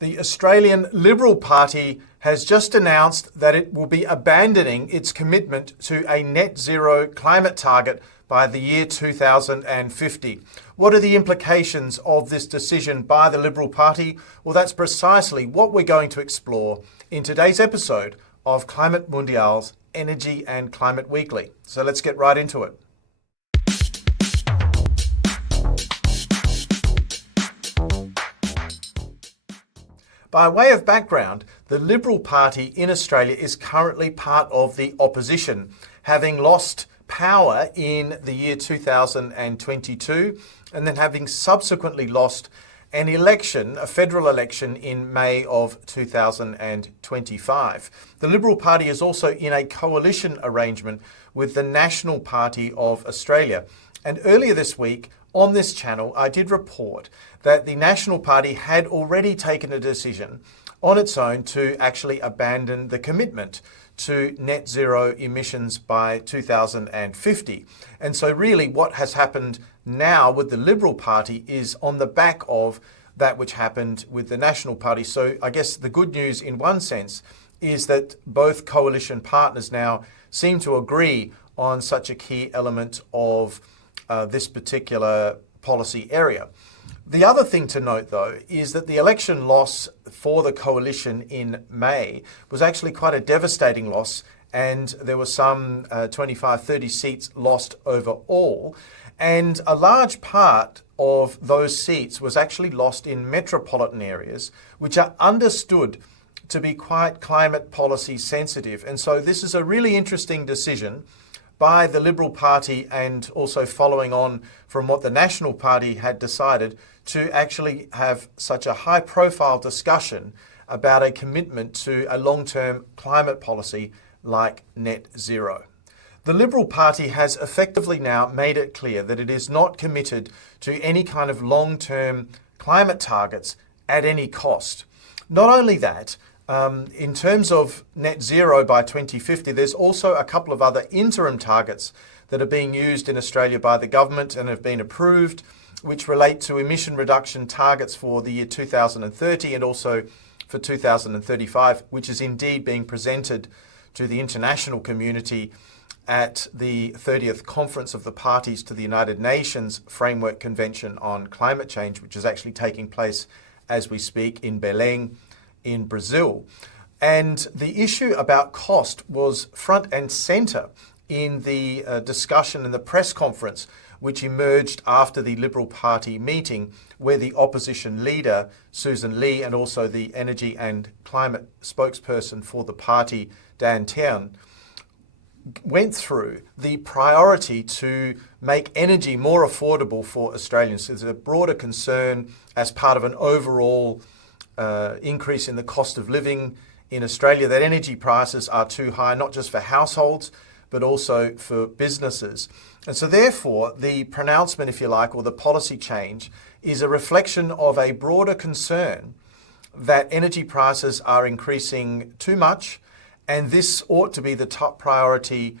The Australian Liberal Party has just announced that it will be abandoning its commitment to a net zero climate target by the year 2050. What are the implications of this decision by the Liberal Party? Well, that's precisely what we're going to explore in today's episode of Climate Mundial's Energy and Climate Weekly. So let's get right into it. By way of background, the Liberal Party in Australia is currently part of the opposition, having lost power in the year 2022 and then having subsequently lost an election, a federal election, in May of 2025. The Liberal Party is also in a coalition arrangement with the National Party of Australia. And earlier this week, on this channel, I did report that the National Party had already taken a decision on its own to actually abandon the commitment to net zero emissions by 2050. And so really what has happened now with the Liberal Party is on the back of that which happened with the National Party. So I guess the good news in one sense is that both coalition partners now seem to agree on such a key element of this particular policy area. The other thing to note, though, is that the election loss for the coalition in May was actually quite a devastating loss, and there were some 25, 30 seats lost overall. And a large part of those seats was actually lost in metropolitan areas, which are understood to be quite climate policy sensitive. And so this is a really interesting decision by the Liberal Party, and also following on from what the National Party had decided, to actually have such a high-profile discussion about a commitment to a long-term climate policy like net zero. The Liberal Party has effectively now made it clear that it is not committed to any kind of long-term climate targets at any cost. Not only that, in terms of net zero by 2050, there's also a couple of other interim targets that are being used in Australia by the government and have been approved, which relate to emission reduction targets for the year 2030 and also for 2035, which is indeed being presented to the international community at the 30th Conference of the Parties to the United Nations Framework Convention on Climate Change, which is actually taking place as we speak in Belém, in Brazil. And the issue about cost was front and centre in the discussion and the press conference which emerged after the Liberal Party meeting, where the opposition leader, Susan Lee, and also the energy and climate spokesperson for the party, Dan Tehan, went through the priority to make energy more affordable for Australians. There's a broader concern as part of an overall increase in the cost of living in Australia, that energy prices are too high, not just for households, but also for businesses. And so therefore, the pronouncement, if you like, or the policy change is a reflection of a broader concern that energy prices are increasing too much, and this ought to be the top priority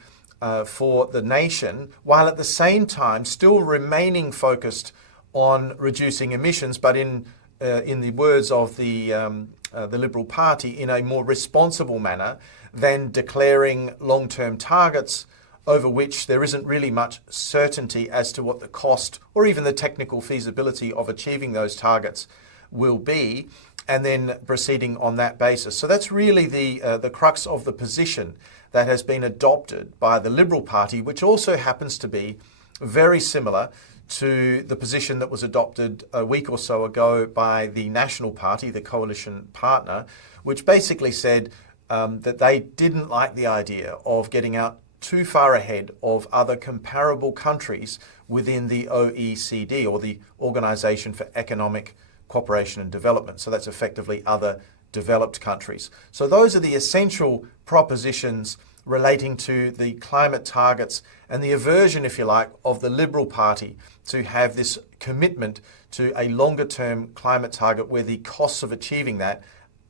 for the nation, while at the same time still remaining focused on reducing emissions, but in the words of the Liberal Party, in a more responsible manner than declaring long-term targets over which there isn't really much certainty as to what the cost or even the technical feasibility of achieving those targets will be, and then proceeding on that basis. So that's really the crux of the position that has been adopted by the Liberal Party, which also happens to be very similar to the position that was adopted a week or so ago by the National Party, the coalition partner, which basically said that they didn't like the idea of getting out too far ahead of other comparable countries within the OECD, or the Organisation for Economic Cooperation and Development. So that's effectively other developed countries. So those are the essential propositions relating to the climate targets and the aversion, if you like, of the Liberal Party to have this commitment to a longer term climate target where the costs of achieving that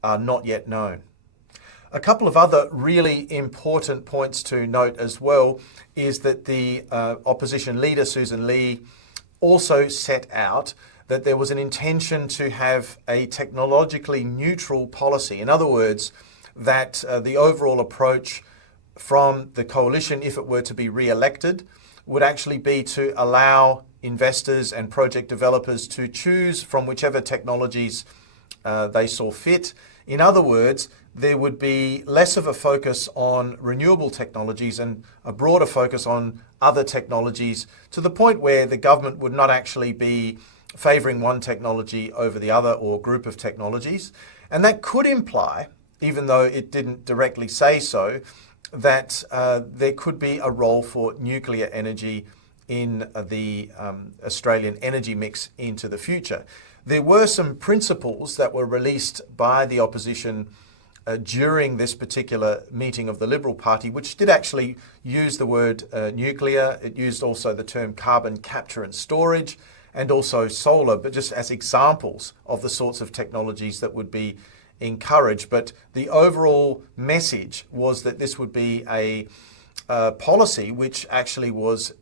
are not yet known. A couple of other really important points to note as well is that the opposition leader, Susan Lee, also set out that there was an intention to have a technologically neutral policy. In other words, that the overall approach from the coalition, if it were to be re-elected, would actually be to allow investors and project developers to choose from whichever technologies they saw fit. In other words, there would be less of a focus on renewable technologies and a broader focus on other technologies, to the point where the government would not actually be favouring one technology over the other or group of technologies. And that could imply, even though it didn't directly say so, that there could be a role for nuclear energy in the Australian energy mix into the future. There were some principles that were released by the opposition during this particular meeting of the Liberal Party, which did actually use the word nuclear. It used also the term carbon capture and storage, and also solar, but just as examples of the sorts of technologies that would be encouraged. But the overall message was that this would be a policy which actually was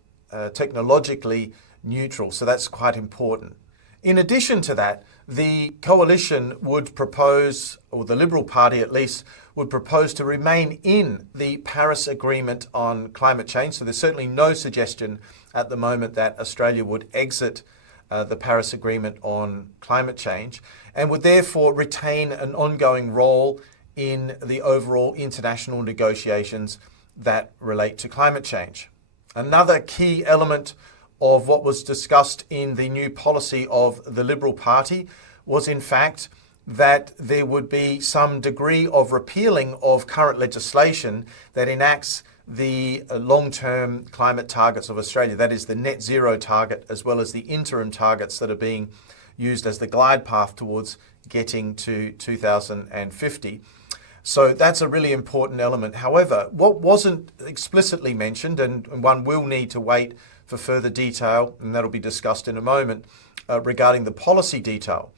technologically neutral. So that's quite important. In addition to that, the coalition would propose, or the Liberal Party at least, would propose to remain in the Paris Agreement on climate change. So there's certainly no suggestion at the moment that Australia would exit the Paris Agreement on climate change, and would therefore retain an ongoing role in the overall international negotiations that relate to climate change. Another key element of what was discussed in the new policy of the Liberal Party was, in fact, that there would be some degree of repealing of current legislation that enacts the long-term climate targets of Australia, that is the net zero target, as well as the interim targets that are being used as the glide path towards getting to 2050. So that's a really important element. However, what wasn't explicitly mentioned, and one will need to wait for further detail, and that'll be discussed in a moment, regarding the policy detail,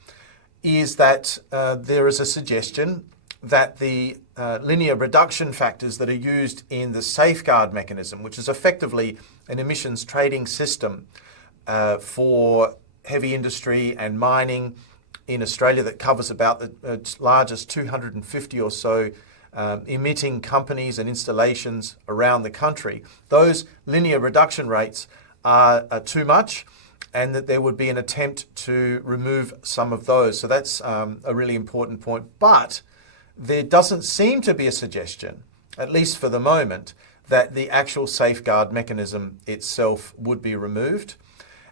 is that there is a suggestion that the linear reduction factors that are used in the safeguard mechanism, which is effectively an emissions trading system for heavy industry and mining in Australia that covers about the largest 250 or so emitting companies and installations around the country. Those linear reduction rates are too much, and that there would be an attempt to remove some of those. So that's a really important point. But there doesn't seem to be a suggestion, at least for the moment, that the actual safeguard mechanism itself would be removed.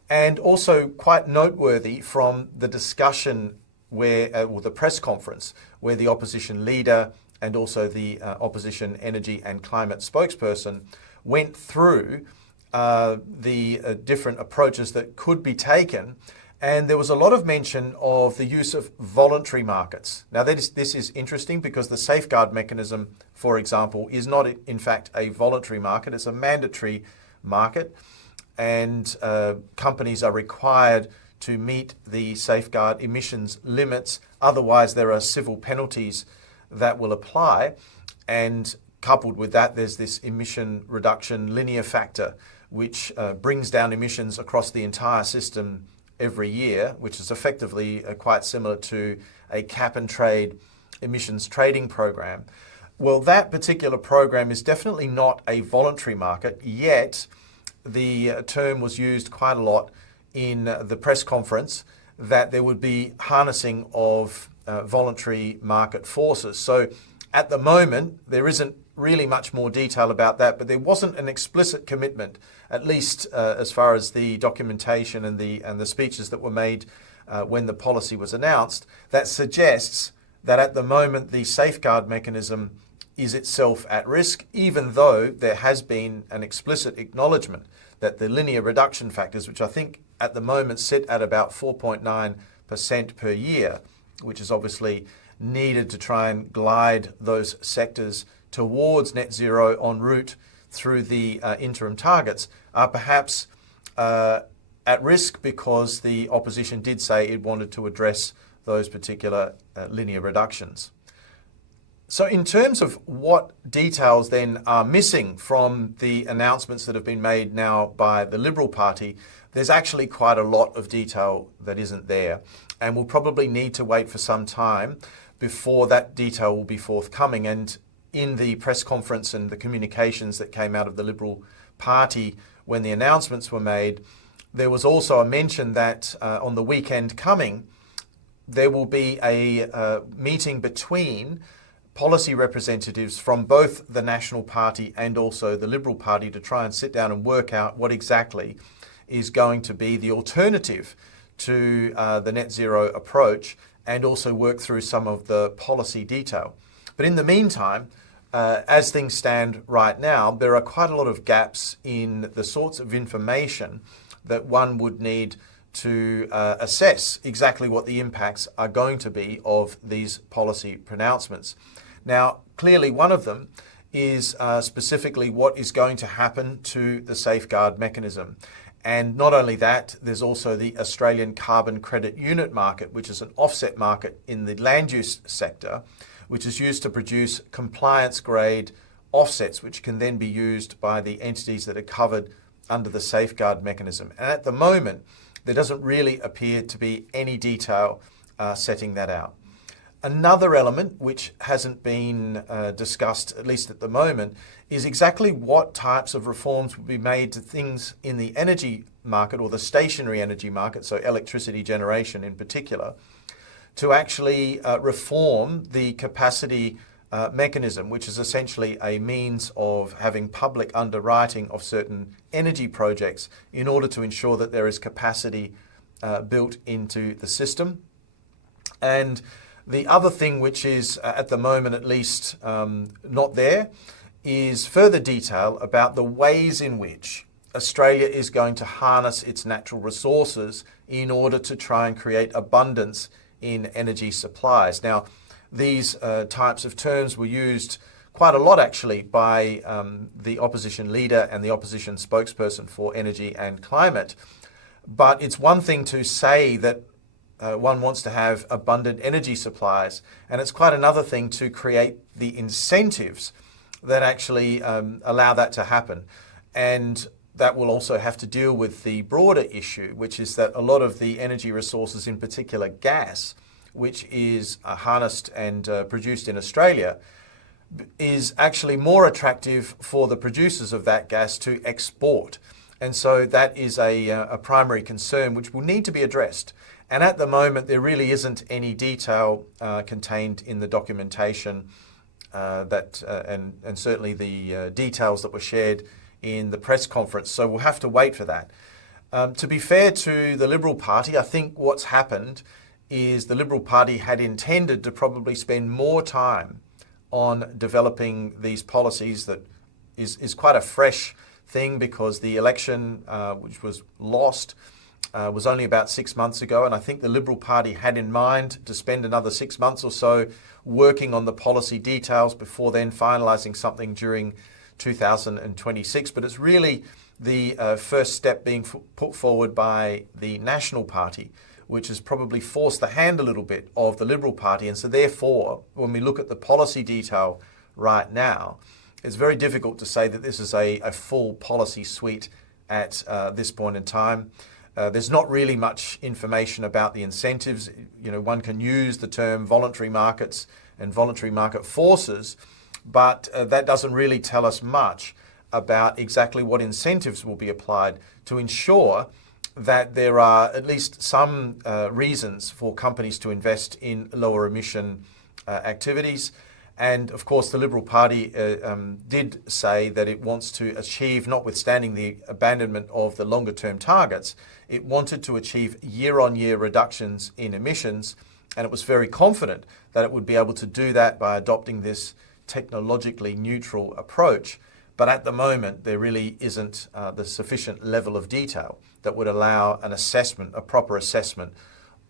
And also quite noteworthy from the discussion or the press conference where the opposition leader and also the opposition energy and climate spokesperson went through the different approaches that could be taken. And there was a lot of mention of the use of voluntary markets. Now, this is interesting because the safeguard mechanism, for example, is not in fact a voluntary market. It's a mandatory market, and companies are required to meet the safeguard emissions limits. Otherwise, there are civil penalties that will apply. And coupled with that, there's this emission reduction linear factor, which brings down emissions across the entire system every year, which is effectively quite similar to a cap and trade emissions trading program. Well, that particular program is definitely not a voluntary market, yet the term was used quite a lot in the press conference that there would be harnessing of voluntary market forces. So at the moment, there isn't really much more detail about that, but there wasn't an explicit commitment, at least as far as the documentation and the speeches that were made when the policy was announced, that suggests that at the moment the safeguard mechanism is itself at risk, even though there has been an explicit acknowledgement that the linear reduction factors, which I think at the moment sit at about 4.9% per year, which is obviously needed to try and glide those sectors towards net zero en route through the interim targets, are perhaps at risk because the opposition did say it wanted to address those particular linear reductions. So in terms of what details then are missing from the announcements that have been made now by the Liberal Party, there's actually quite a lot of detail that isn't there. And we'll probably need to wait for some time before that detail will be forthcoming. And in the press conference and the communications that came out of the Liberal Party when the announcements were made, there was also a mention that on the weekend coming, there will be a meeting between policy representatives from both the National Party and also the Liberal Party to try and sit down and work out what exactly is going to be the alternative to the net zero approach, and also work through some of the policy detail. But in the meantime, as things stand right now, there are quite a lot of gaps in the sorts of information that one would need to assess exactly what the impacts are going to be of these policy pronouncements. Now, clearly one of them is specifically what is going to happen to the safeguard mechanism. And not only that, there's also the Australian carbon credit unit market, which is an offset market in the land use sector, which is used to produce compliance grade offsets, which can then be used by the entities that are covered under the safeguard mechanism. And at the moment, there doesn't really appear to be any detail setting that out. Another element which hasn't been discussed, at least at the moment, is exactly what types of reforms will be made to things in the energy market, or the stationary energy market, so electricity generation in particular, to actually reform the capacity mechanism, which is essentially a means of having public underwriting of certain energy projects in order to ensure that there is capacity built into the system. And the other thing which is, at the moment at least, not there, is further detail about the ways in which Australia is going to harness its natural resources in order to try and create abundance in energy supplies. Now, these types of terms were used quite a lot actually by the opposition leader and the opposition spokesperson for energy and climate. But it's one thing to say that one wants to have abundant energy supplies, and it's quite another thing to create the incentives that actually allow that to happen. And that will also have to deal with the broader issue, which is that a lot of the energy resources, in particular gas, which is harnessed and produced in Australia, is actually more attractive for the producers of that gas to export. And so that is a primary concern which will need to be addressed. And at the moment, there really isn't any detail contained in the documentation and certainly the details that were shared in the press conference. So we'll have to wait for that. To be fair to the Liberal Party, I think what's happened is the Liberal Party had intended to probably spend more time on developing these policies. That is quite a fresh thing, because the election, which was lost, was only about 6 months ago, and I think the Liberal Party had in mind to spend another 6 months or so working on the policy details before then finalising something during 2026. But it's really the first step being put forward by the National Party, which has probably forced the hand a little bit of the Liberal Party. And so therefore, when we look at the policy detail right now, it's very difficult to say that this is a full policy suite at this point in time. There's not really much information about the incentives. You know, one can use the term voluntary markets and voluntary market forces, but that doesn't really tell us much about exactly what incentives will be applied to ensure that there are at least some reasons for companies to invest in lower emission activities. And of course, the Liberal Party did say that it wants to achieve, notwithstanding the abandonment of the longer term targets, it wanted to achieve year-on-year reductions in emissions, and it was very confident that it would be able to do that by adopting this technologically neutral approach. But at the moment, there really isn't the sufficient level of detail that would allow an assessment, a proper assessment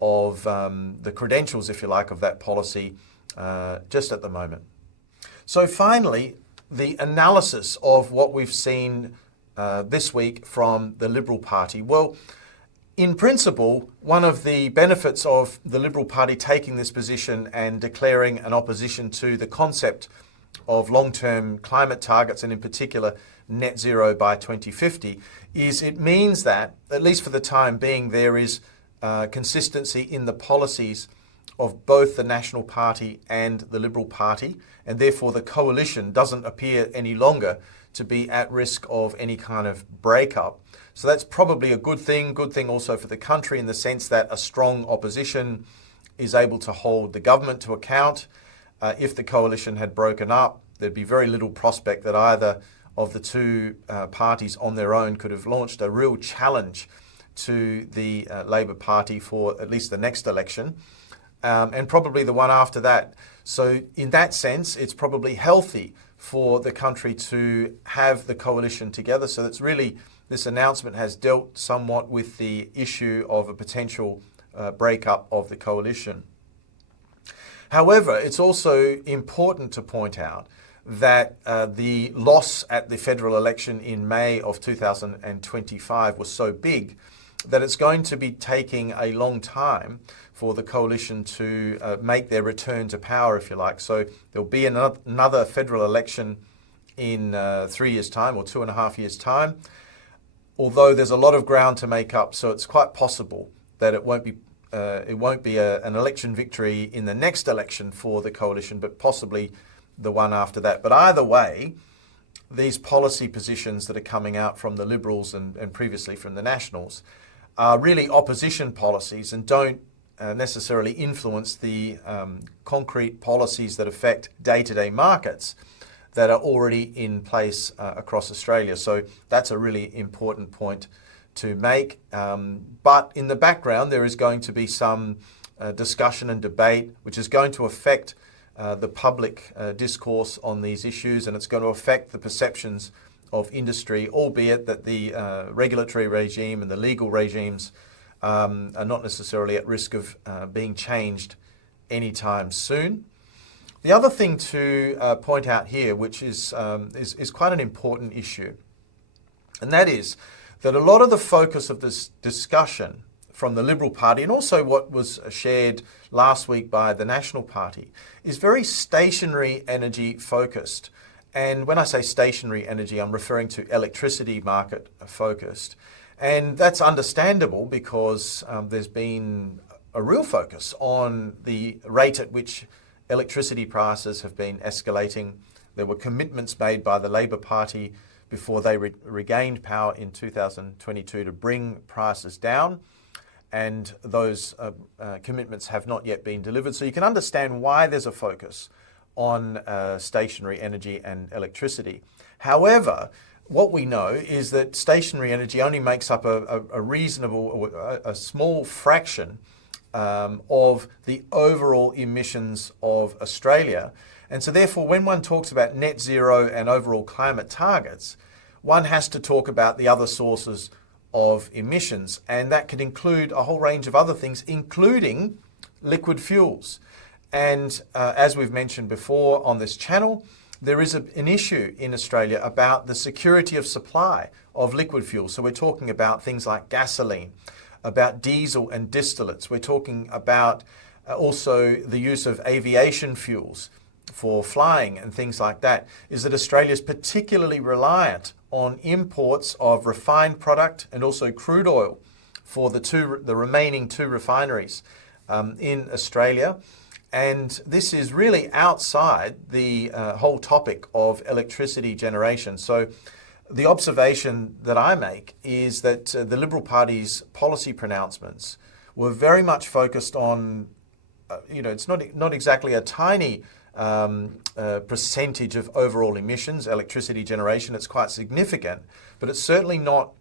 of the credentials, if you like, of that policy just at the moment. So finally, the analysis of what we've seen this week from the Liberal Party. Well, In principle, one of the benefits of the Liberal Party taking this position and declaring an opposition to the concept of long-term climate targets, and in particular net zero by 2050, is it means that, at least for the time being, there is consistency in the policies of both the National Party and the Liberal Party, and therefore the coalition doesn't appear any longer to be at risk of any kind of breakup. So that's probably a good thing also for the country, in the sense that a strong opposition is able to hold the government to account. If the coalition had broken up, there'd be very little prospect that either of the two parties on their own could have launched a real challenge to the Labor Party for at least the next election, and probably the one after that. So in that sense, it's probably healthy for the country to have the coalition together. So it's really, this announcement has dealt somewhat with the issue of a potential breakup of the coalition. However, it's also important to point out that the loss at the federal election in May of 2025 was so big that it's going to be taking a long time for the coalition to make their return to power, if you like. So there'll be another federal election in 3 years' time, or 2.5 years' time, although there's a lot of ground to make up. So it's quite possible that it won't be an election victory in the next election for the coalition, but possibly the one after that. But either way, these policy positions that are coming out from the Liberals and previously from the Nationals are really opposition policies and don't necessarily influence the concrete policies that affect day-to-day markets that are already in place across Australia. So that's a really important point to make. But in the background, there is going to be some discussion and debate, which is going to affect the public discourse on these issues, and it's going to affect the perceptions of industry, albeit that the regulatory regime and the legal regimes are not necessarily at risk of being changed anytime soon. The other thing to point out here, which is quite an important issue, and that is that a lot of the focus of this discussion from the Liberal Party, and also what was shared last week by the National Party, is very stationary energy focused. And when I say stationary energy, I'm referring to electricity market focused. And that's understandable because there's been a real focus on the rate at which electricity prices have been escalating. There were commitments made by the Labor Party before they regained power in 2022 to bring prices down, and those commitments have not yet been delivered. So you can understand why there's a focus on stationary energy and electricity. However, what we know is that stationary energy only makes up a reasonable, a small fraction of the overall emissions of Australia. And so therefore, when one talks about net zero and overall climate targets, one has to talk about the other sources of emissions. And that could include a whole range of other things, including liquid fuels. And as we've mentioned before on this channel, there is an issue in Australia about the security of supply of liquid fuels. So we're talking about things like gasoline, about diesel and distillates. We're talking about also the use of aviation fuels for flying and things like that. Is that Australia is particularly reliant on imports of refined product and also crude oil for the remaining two refineries in Australia. And this is really outside the whole topic of electricity generation. So the observation that I make is that the Liberal Party's policy pronouncements were very much focused on, it's not exactly a tiny percentage of overall emissions, electricity generation. It's quite significant, but it's certainly not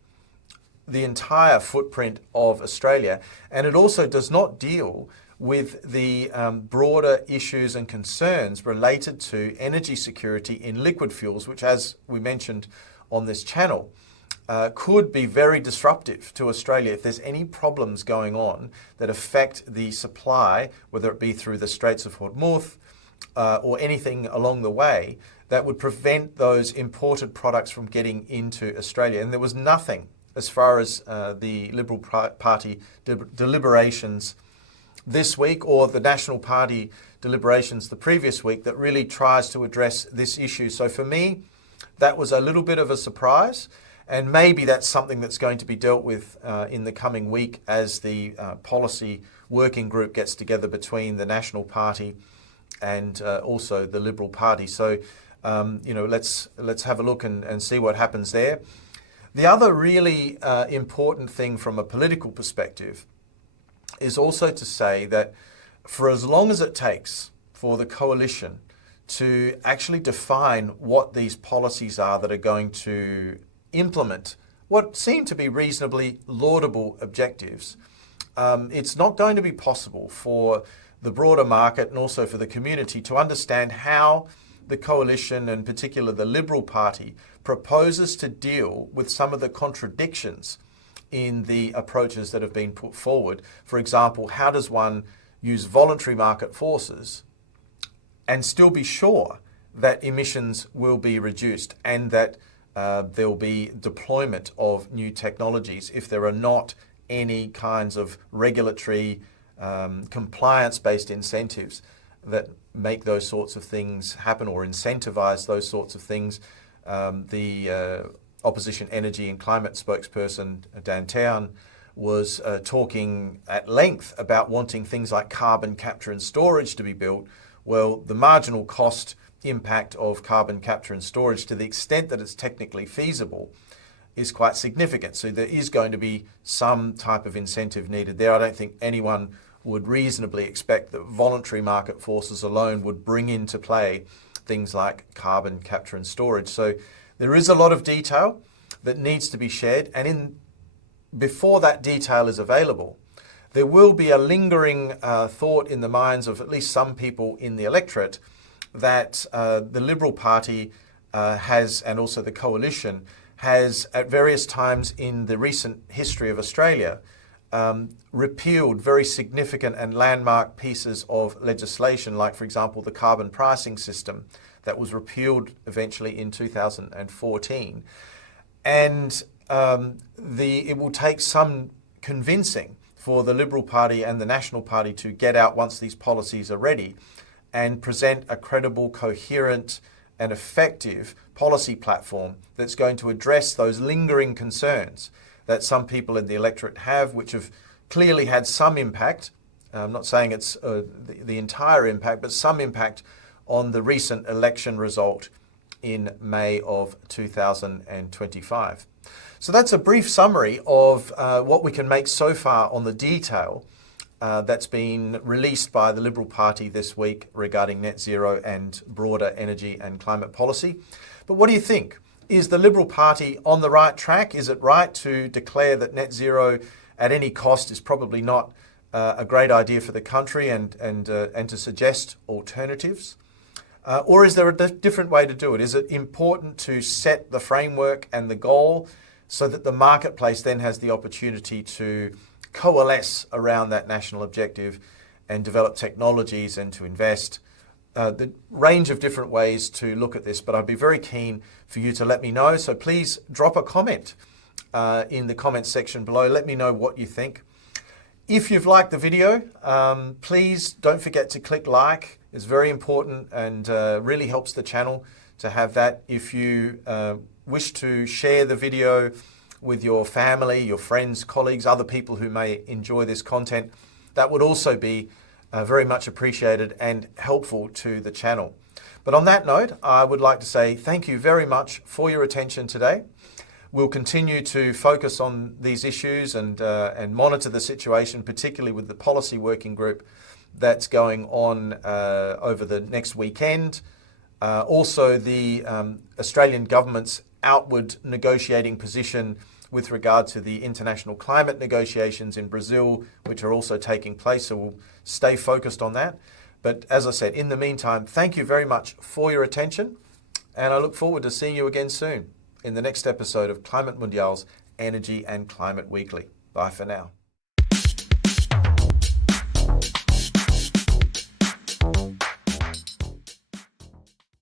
the entire footprint of Australia. And it also does not deal with the broader issues and concerns related to energy security in liquid fuels, which, as we mentioned on this channel, could be very disruptive to Australia if there's any problems going on that affect the supply, whether it be through the Straits of Hormuz or anything along the way that would prevent those imported products from getting into Australia. And there was nothing as far as the Liberal Party deliberations this week, or the National Party deliberations the previous week, that really tries to address this issue. So for me, that was a little bit of a surprise, and maybe that's something that's going to be dealt with in the coming week as the policy working group gets together between the National Party and also the Liberal Party. So, let's have a look and see what happens there. The other really important thing from a political perspective is also to say that for as long as it takes for the coalition to actually define what these policies are that are going to implement what seem to be reasonably laudable objectives, it's not going to be possible for the broader market and also for the community to understand how the coalition, and particularly the Liberal Party, proposes to deal with some of the contradictions in the approaches that have been put forward. For example, how does one use voluntary market forces and still be sure that emissions will be reduced and that there will be deployment of new technologies if there are not any kinds of regulatory compliance-based incentives that make those sorts of things happen or incentivize those sorts of things. The Opposition Energy and Climate spokesperson, Dan Tehan, was talking at length about wanting things like carbon capture and storage to be built. Well, the marginal cost impact of carbon capture and storage, to the extent that it's technically feasible, is quite significant. So there is going to be some type of incentive needed there. I don't think anyone would reasonably expect that voluntary market forces alone would bring into play things like carbon capture and storage. So there is a lot of detail that needs to be shared, and before that detail is available, there will be a lingering thought in the minds of at least some people in the electorate that the Liberal Party has, and also the coalition, has at various times in the recent history of Australia repealed very significant and landmark pieces of legislation, like, for example, the carbon pricing system that was repealed eventually in 2014. And it will take some convincing for the Liberal Party and the National Party to get out once these policies are ready and present a credible, coherent and effective policy platform that's going to address those lingering concerns that some people in the electorate have, which have clearly had some impact. I'm not saying it's the entire impact, but some impact on the recent election result in May of 2025. So that's a brief summary of what we can make so far on the detail that's been released by the Liberal Party this week regarding net zero and broader energy and climate policy. But what do you think? Is the Liberal Party on the right track? Is it right to declare that net zero at any cost is probably not a great idea for the country, and to suggest alternatives? Or is there a different way to do it? Is it important to set the framework and the goal so that the marketplace then has the opportunity to coalesce around that national objective and develop technologies and to invest? The range of different ways to look at this, but I'd be very keen for you to let me know. So please drop a comment in the comments section below. Let me know what you think. If you've liked the video, please don't forget to click like. It's very important and really helps the channel to have that. If you wish to share the video with your family, your friends, colleagues, other people who may enjoy this content, that would also be very much appreciated and helpful to the channel. But on that note, I would like to say thank you very much for your attention today. We'll continue to focus on these issues and monitor the situation, particularly with the policy working group that's going on over the next weekend. Also, the Australian government's outward negotiating position with regard to the international climate negotiations in Brazil, which are also taking place. So we'll stay focused on that. But as I said, in the meantime, thank you very much for your attention. And I look forward to seeing you again soon in the next episode of Climate Mundial's Energy and Climate Weekly. Bye for now.